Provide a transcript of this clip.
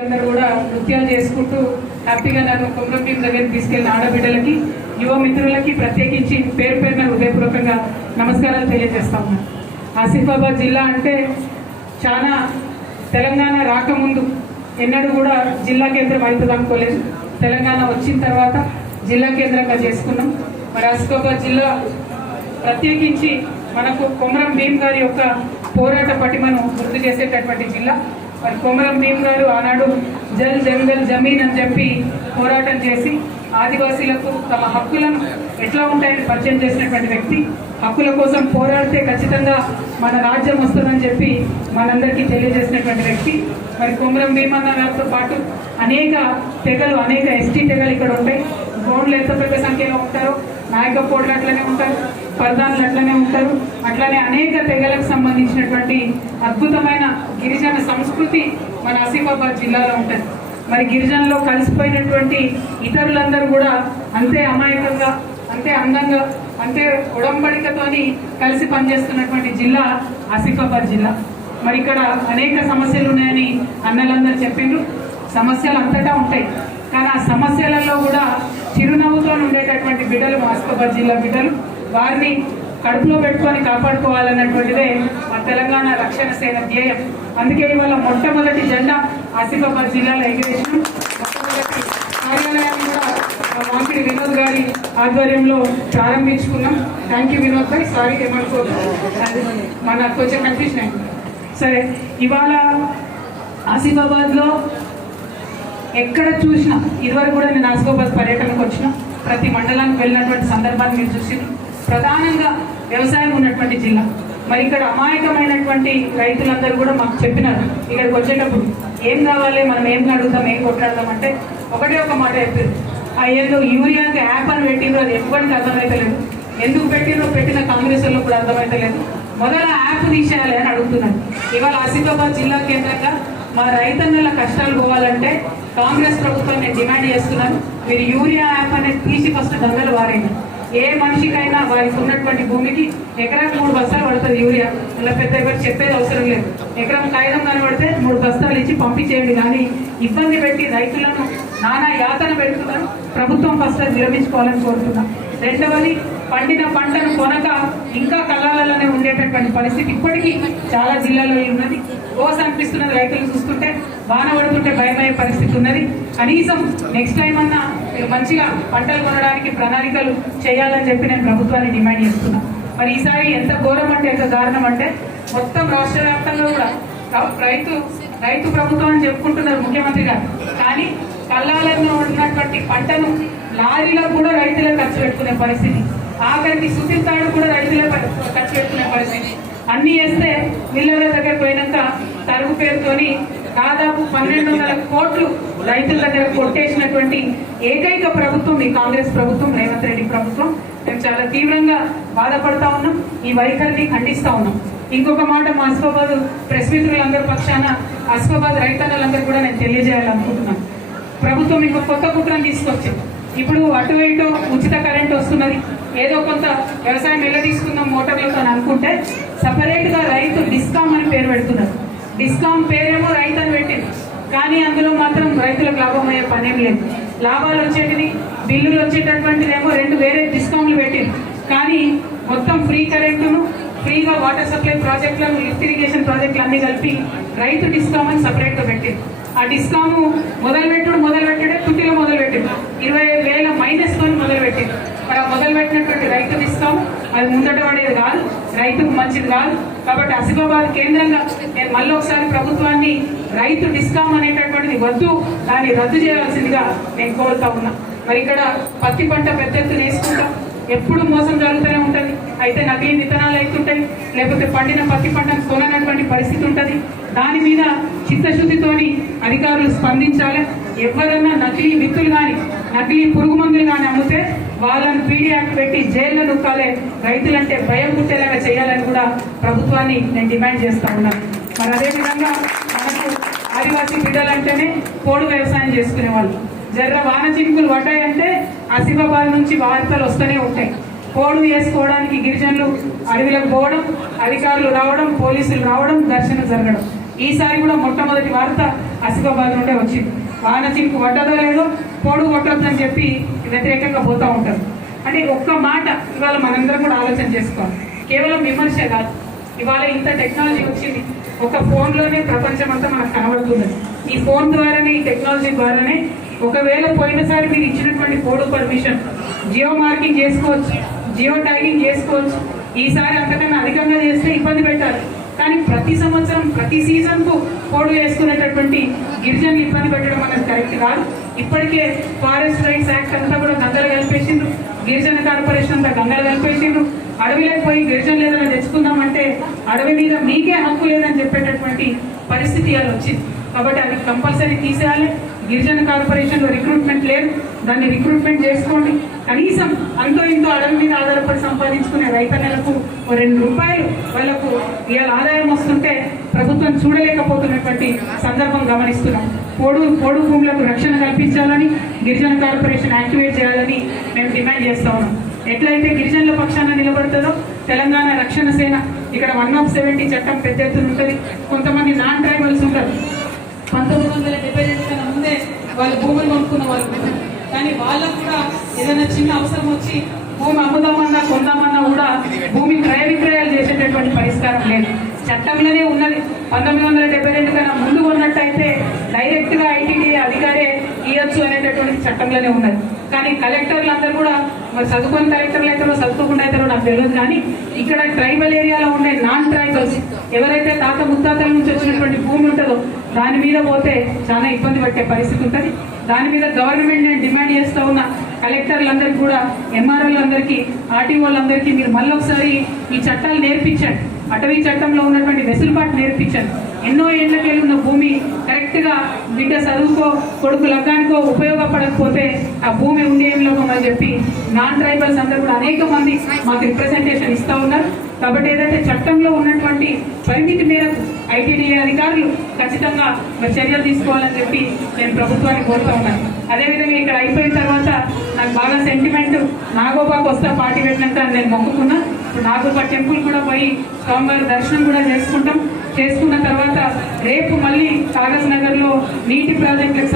అందరూ కూడా నృత్యాలు చేసుకుంటూ హ్యాపీగా నన్ను కొమరం భీం దగ్గరికి తీసుకెళ్లిన ఆడబిడ్డలకి యువ మిత్రులకి ప్రత్యేకించి పేరు పేరున హృదయపూర్వకంగా నమస్కారాలు తెలియజేస్తా ఉన్నాను. ఆసిఫాబాద్ జిల్లా అంటే చాలా తెలంగాణ రాకముందు ఎన్నడూ కూడా జిల్లా కేంద్రం అవుతుంది అనుకోలేదు. తెలంగాణ వచ్చిన తర్వాత జిల్లా కేంద్రంగా చేసుకున్నాం. మరి ఆసిఫాబాద్ జిల్లా ప్రత్యేకించి మనకు కొమరం భీం గారి యొక్క పోరాట పటిమను గుర్తు చేసేటటువంటి జిల్లా. మరి కొమరం భీం గారు ఆనాడు జల్ జంగల్ జమీన్ అని చెప్పి పోరాటం చేసి ఆదివాసీలకు తమ హక్కులను ఎట్లా ఉంటాయని పరిచయం చేసినటువంటి వ్యక్తి. హక్కుల కోసం పోరాడితే ఖచ్చితంగా మన రాజ్యం వస్తుందని చెప్పి మనందరికీ తెలియజేసినటువంటి వ్యక్తి. మరి కొమరం భీమన్న గారితో పాటు అనేక తెగలు, అనేక ఎస్టీ తెగలు ఇక్కడ ఉంటాయి. గోండ్లు ఎంత పెద్ద సంఖ్యలో ఉంటారో, నాయకపోడ్లు అట్లనే ఉంటారు, ప్రధానులు అట్లనే ఉంటారు. అట్లానే అనేక తెగలకు సంబంధించినటువంటి అద్భుతమైన గిరిజన సంస్కృతి మన ఆసిఫాబాద్ జిల్లాలో ఉంటుంది. మరి గిరిజనలో కలిసిపోయినటువంటి ఇతరులందరూ కూడా అంతే అమాయకంగా, అంతే అందంగా, అంతే ఉడంబడికతోని కలిసి పనిచేస్తున్నటువంటి జిల్లా ఆసిఫాబాద్ జిల్లా. మరి ఇక్కడ అనేక సమస్యలు ఉన్నాయని అన్నలందరూ చెప్పిండ్రు. సమస్యలు అంతటా ఉంటాయి, కానీ ఆ సమస్యలలో కూడా చిరునవ్వుతో ఉండేటటువంటి బిడ్డలు ఆసిఫాబాద్ జిల్లా బిడ్డలు. వారిని కడుపులో పెట్టుకొని కాపాడుకోవాలన్నటువంటిదే మా తెలంగాణ రక్షణ సేన ధ్యేయం. అందుకే ఇవాళ మొట్టమొదటి జెండా ఆసిఫాబాద్ జిల్లాలో ఎగిరేసినాం. మొట్టమొదటి కార్యాలయాన్ని కూడా వాంకిడి వినోద్ గారి ఆధ్వర్యంలో ప్రారంభించుకున్నాం. థ్యాంక్ యూ వినోద్ భాయ్. సారీ ఏమనుకో, మన కొంచెం కన్ఫ్యూజన్ అయింది. సరే, ఇవాళ ఆసిఫాబాద్లో ఎక్కడ చూసినా, ఇదివరకు కూడా నేను ఆసిఫాబాద్ పర్యటనకు వచ్చిన ప్రతి మండలానికి వెళ్ళినటువంటి సందర్భాన్ని మీరు చూసి, ప్రధానంగా వ్యవసాయం ఉన్నటువంటి జిల్లా. మరి ఇక్కడ అమాయకమైనటువంటి రైతులందరూ కూడా మాకు చెప్పినారు, ఇక్కడికి వచ్చేటప్పుడు ఏం కావాలి, మనం ఏం అడుగుతాం, ఏం కొట్లాడదాం అంటే ఒకటే ఒక మాట చెప్పారు. ఏదో యూరియాకి యాప్ అని పెట్టిండ్రు, అది ఎవ్వరికి అర్థమైతలేదు. ఎందుకు పెట్టిండ్రో పెట్టిన కాంగ్రెస్ లో కూడా అర్థమైతలేదు. మొదల యాప్ తీసేయాలి అని అడుగుతున్నారు. ఇవాళ ఆసిఫాబాద్ జిల్లా కేంద్రంగా మా రైతన్నల కష్టాలు పోవాలంటే కాంగ్రెస్ ప్రభుత్వం నేను డిమాండ్ చేస్తున్నాను, మీరు యూరియా యాప్ అనేది తీసి ఫస్ట్ దంగలు వారైంది. ఏ మనిషికైనా వారికి ఉన్నటువంటి భూమికి ఎకరాకు 3 బస్తాలు పడుతుంది యూరియా. ఇలా పెద్ద ఎవరు చెప్పేది అవసరం లేదు. ఎకరం కాగితం కనబడితే 3 బస్తాలు ఇచ్చి పంపించేయండి. కానీ ఇబ్బంది పెట్టి రైతులను నానా యాతన పెడుతున్నారు. ప్రభుత్వం ఫస్ట్ విరమించుకోవాలని కోరుతున్నాం. రెండవది, పండిన పంటను కొనక ఇంకా కళ్ళాలలోనే ఉండేటటువంటి పరిస్థితి ఇప్పటికీ చాలా జిల్లాలో ఉన్నది. కోస అనిపిస్తున్నది రైతులు చూస్తుంటే, వాన పడుతుంటే భయమయ్యే పరిస్థితి ఉన్నది. కనీసం నెక్స్ట్ టైం అన్నా మీరు మంచిగా పంటలు కొనడానికి ప్రణాళికలు చేయాలని చెప్పి నేను ప్రభుత్వాన్ని డిమాండ్ చేస్తున్నాను. మరి ఈసారి ఎంత ఘోరం అంటే, ఎంత దారుణం అంటే, మొత్తం రాష్ట్ర వ్యాప్తంగా కూడా రైతు ప్రభుత్వం అని చెప్పుకుంటున్నారు ముఖ్యమంత్రి గారు. కానీ కళ్ళాలలో ఉన్నటువంటి పంటను లారీలకు కూడా రైతులే ఖర్చు పెట్టుకునే పరిస్థితి. ఆఖరికి సుతిస్తాడు కూడా రైతులే ఖర్చు పెట్టుకునే పరిస్థితి. అన్ని వేస్తే మిల్లర్ల దగ్గర పోయినాక తరుగు పేరుతోని దాదాపు 1200 కోట్లు రైతుల దగ్గర కొట్టేసినటువంటి ఏకైక ప్రభుత్వం ఈ కాంగ్రెస్ ప్రభుత్వం, రేవంత్ రెడ్డి ప్రభుత్వం. మేము చాలా తీవ్రంగా బాధపడతా ఉన్నాం, ఈ వైఖరిని ఖండిస్తా ఉన్నాం. ఇంకొక మాట, మా ఆసిఫాబాద్ ప్రెస్ మిత్రులందరి పక్షాన ఆసిఫాబాద్ రైతన్నలందరూ కూడా నేను తెలియజేయాలనుకుంటున్నాను. ప్రభుత్వం ఇంకొక కొత్త కుట్రను తీసుకొచ్చింది. ఇప్పుడు అటు ఇటు ఉచిత కరెంట్ వస్తున్నది, ఏదో కొంత వ్యవసాయం ఎలా తీసుకుందాం మోటార్లతో అని అనుకుంటే సపరేట్ గా రైతు డిస్కామ్ అని పేరు పెడుతున్నారు. డిస్కామ్ పేరేమో రైతు అని పెట్టింది, కానీ అందులో మాత్రం రైతులకు లాభం అయ్యే పనేం లేదు. లాభాలు వచ్చేటివి, బిల్లులు వచ్చేటటువంటిదేమో 2 వేరే డిస్కామ్లు పెట్టింది. కానీ మొత్తం ఫ్రీ కరెంటును, ఫ్రీగా వాటర్ సప్లై ప్రాజెక్టులను, లిఫ్ట్ ఇరిగేషన్ ప్రాజెక్టులు అన్ని కలిపి రైతు డిస్కామ్ అని సపరేట్ గా పెట్టింది. ఆ డిస్కాము మొదలుపెట్టాడే తుట్టిలో మొదలుపెట్టింది, 20,000 మైనస్ తో మొదలుపెట్టింది. మరి ఆ మొదలుపెట్టినటువంటి రైతు డిస్కామ్ అది ముందట పడేది కాదు, రైతుకు మంచిది కాదు. కాబట్టి ఆసిఫాబాద్ కేంద్రంగా నేను మళ్ళీ ఒకసారి ప్రభుత్వాన్ని రైతు డిస్కామ్ అనేటటువంటిది వద్దు, దాన్ని రద్దు చేయాల్సిందిగా నేను కోరుతా ఉన్నా. మరి ఇక్కడ పత్తి పంట పెద్ద ఎత్తున వేసుకుంటాం, ఎప్పుడు మోసం జరుగుతూనే ఉంటుంది. అయితే నకిలీ విత్తనాలు అవుతుంటాయి, లేకపోతే పండిన పత్తి పంటను కొననటువంటి పరిస్థితి ఉంటుంది. దాని మీద చిత్తశుద్ధితోని అధికారులు స్పందించాలి. ఎవరైనా నకిలీ విత్తులు కానీ, నకిలీ పురుగు మందులు కానీ అమ్మితే వాళ్ళని పీడీ యాక్ట్ పెట్టి జైల్లో నొక్కాలి. రైతులంటే భయం పుట్టేలాగా చేయాలని కూడా ప్రభుత్వాన్ని నేను డిమాండ్ చేస్తా ఉన్నాను. మరి అదేవిధంగా మనకు ఆదివాసీ బిడ్డలంటేనే పోడు వ్యవసాయం చేసుకునే వాళ్ళు. జర్ర వాన చినుకులు పడ్డాయంటే ఆసిఫాబాద్ నుంచి వార్తలు వస్తూనే ఉంటాయి. పోడు వేసుకోవడానికి గిరిజనులు అడవిలకు పోవడం, అధికారులు రావడం, పోలీసులు రావడం, ఘర్షణ జరగడం. ఈసారి కూడా మొట్టమొదటి వార్త ఆసిఫాబాద్ నుండే వచ్చింది. వాన చినుకు పడ్డదో లేదో పోడు కొట్టొద్దని చెప్పి వ్యతిరేకంగా పోతూ ఉంటారు. అంటే ఒక్క మాట ఇవాళ మనందరం కూడా ఆలోచన చేసుకోవాలి. కేవలం విమర్శ కాదు, ఇవాళ ఇంత టెక్నాలజీ వచ్చింది, ఒక ఫోన్లోనే ప్రపంచం అంతా మనకు కనబడుతుంది. ఈ ఫోన్ ద్వారానే, ఈ టెక్నాలజీ ద్వారానే ఒకవేళ పోయినసారి మీరు ఇచ్చినటువంటి పోడు పర్మిషన్ జియో మార్కింగ్ చేసుకోవచ్చు, జియో ట్యాగింగ్ చేసుకోవచ్చు. ఈసారి అంతకన్నా అధికంగా చేస్తే ఇబ్బంది పెట్టాలి. కానీ ప్రతి సంవత్సరం ప్రతి సీజన్కు పోడు వేసుకునేటటువంటి గిరిజనులు ఇబ్బంది పెట్టడం అనేది కరెక్ట్ కాదు. ఇప్పటికే ఫారెస్ట్ రైట్స్ యాక్ట్ అంతా కూడా గంగలు కలిపేసిండ్రు, గిరిజన కార్పొరేషన్ అంతా గంగలు కలిపేసిండ్రు. అడవిలోకి పోయి గిరిజనులు ఏదైనా తెచ్చుకుందామంటే అడవి మీద మీకే హక్కు లేదని చెప్పేటటువంటి పరిస్థితి అది వచ్చింది. కాబట్టి అది కంపల్సరీ తీసేయాలి. గిరిజన కార్పొరేషన్లో రిక్రూట్మెంట్ లేదు, దాన్ని రిక్రూట్మెంట్ చేసుకోండి. కనీసం అంతో ఇంతో అడవి మీద ఆధారపడి సంపాదించుకునే రైతన్నలకు ₹2 వాళ్ళకు ఇవాళ ఆదాయం వస్తుంటే ప్రభుత్వం చూడలేకపోతున్నటువంటి సందర్భం గమనిస్తున్నాం. పోడు భూములకు రక్షణ కల్పించాలని, గిరిజన కార్పొరేషన్ యాక్టివేట్ చేయాలని మేము డిమాండ్ చేస్తా ఉన్నాం. ఎట్లయితే గిరిజనుల పక్షాన నిలబడుతుందో తెలంగాణ రక్షణ సేన ఇక్కడ 170 చట్టం పెద్ద ఎత్తున ఉంటుంది. కొంతమంది నాన్ ట్రైబల్స్ ఉంటారు, 1972 కన్నా ముందే వాళ్ళు భూములు కొనుక్కున్న వాళ్ళు. కానీ వాళ్ళకు కూడా ఏదైనా చిన్న అవసరం వచ్చి భూమి అమ్ముదామన్నా కొందామన్నా కూడా భూమి క్రయ విక్రయాలు చేసేటటువంటి పరిష్కారం లేదు. చట్టంలోనే ఉన్నది. 1972 కన్నా ముందు ఉన్నట్టయితే డైరెక్ట్ గా ఐటీడీఏ అధికారే ఇవ్వచ్చు అనేటటువంటి చట్టంలోనే ఉన్నది. కానీ కలెక్టర్లు అందరూ కూడా మరి చదువుకుని కలెక్టర్లు అవుతారో చదువుకుండా అవుతారో నాకు తెలియదు. కానీ ఇక్కడ ట్రైబల్ ఏరియాలో ఉండే నాన్ ట్రైబల్స్ ఎవరైతే తాత ముత్తాతల నుంచి వచ్చినటువంటి భూమి ఉంటుందో దాని మీద పోతే చాలా ఇబ్బంది పట్టే పరిస్థితి ఉంటుంది. దాని మీద గవర్నమెంట్ నేను డిమాండ్ చేస్తూ ఉన్న కలెక్టర్లందరికీ కూడా, ఎంఆర్ఓలందరికీ, ఆర్టీఓలందరికీ మీరు మళ్ళీ ఒకసారి ఈ చట్టాలు నేర్పించండి. అటవీ చట్టంలో ఉన్నటువంటి వెసులుబాటు నేర్పించండి. ఎన్నో ఏళ్లకెళ్ళి ఉన్న భూమి కరెక్ట్ గా బిడ్డ చదువుకో, కొడుకు లగ్గానికో ఉపయోగపడకపోతే ఆ భూమి ఉండేంలోకమని చెప్పి నాన్ ట్రైబల్స్ అందరూ కూడా అనేక మంది మాకు రిప్రజెంటేషన్ ఇస్తా ఉన్నారు. కాబట్టి ఏదైతే చట్టంలో ఉన్నటువంటి పరిమితి మేరకు ఐటీడీఏ అధికారులు ఖచ్చితంగా చర్యలు తీసుకోవాలని చెప్పి నేను ప్రభుత్వాన్ని కోరుతా ఉన్నాను. అదేవిధంగా ఇక్కడ అయిపోయిన తర్వాత నాకు బాగా సెంటిమెంట్, నాగోబాకు వస్తా పార్టీ పెట్టినాక నేను మొక్కుకున్నా. ఇప్పుడు నాగోబా టెంపుల్ కూడా పోయి స్వామివారి దర్శనం కూడా చేసుకున్న తర్వాత రేపు మళ్ళీ కాగజ్ నగర్ లో నీటి ప్రాజెక్టులకు